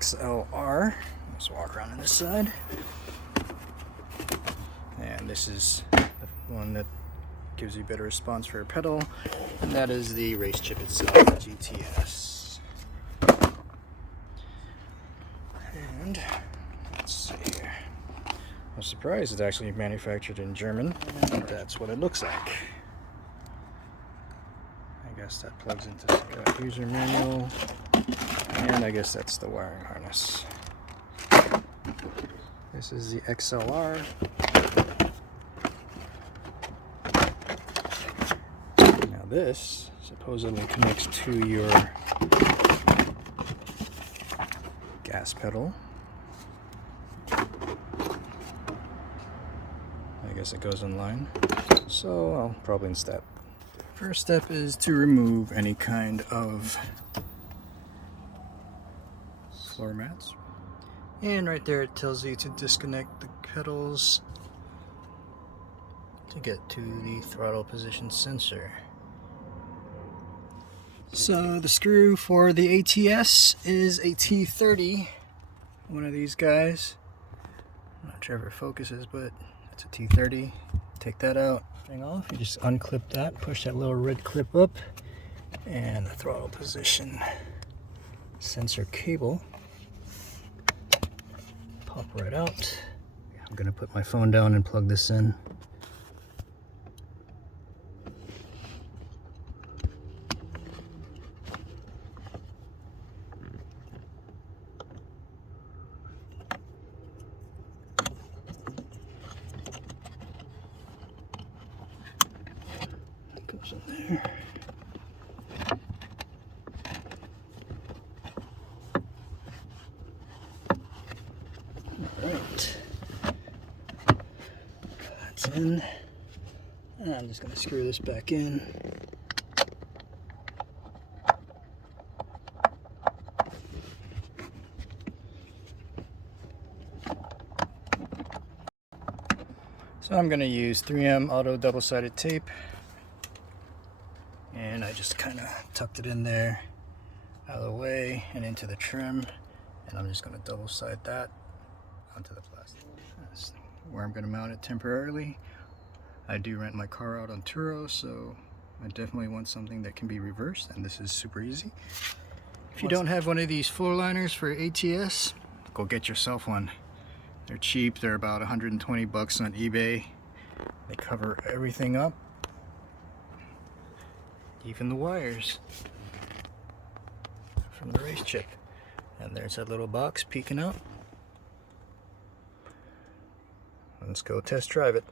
XLR. Let's walk around on this side. And this is the one that gives you better response for your pedal, and that is the Race Chip itself, the GTS. And let's see here. I'm surprised it's actually manufactured in German, and that's what it looks like. I guess that plugs into the user manual, and I guess that's the wiring harness. This is the XLR. Now this supposedly connects to your gas pedal. I guess it goes in line, so I'll probably install. First step is to remove any kind of floor mats. And right there it tells you to disconnect the pedals to get to the throttle position sensor. So the screw for the ATS is a T30, one of these guys. I'm not sure if it focuses, but it's a T30. Take that out, thing off. You just unclip that, push that little red clip up, and the throttle position sensor cable pop right out. I'm gonna put my phone down and plug this in. That goes in there. Alright, that's in. And I'm just going to screw this back in. So I'm going to use 3M auto double-sided tape, and I just kind of tucked it in there out of the way and into the trim, and I'm just going to double-side that onto the plastic. That's where I'm going to mount it temporarily. I do rent my car out on Turo, so I definitely want something that can be reversed, and this is super easy. If you don't have one of these floor liners for ATS, go get yourself one. They're cheap. They're about 120 bucks on eBay. They cover everything up, even the wires from the Race Chip. And there's that little box peeking out. Let's go test drive it.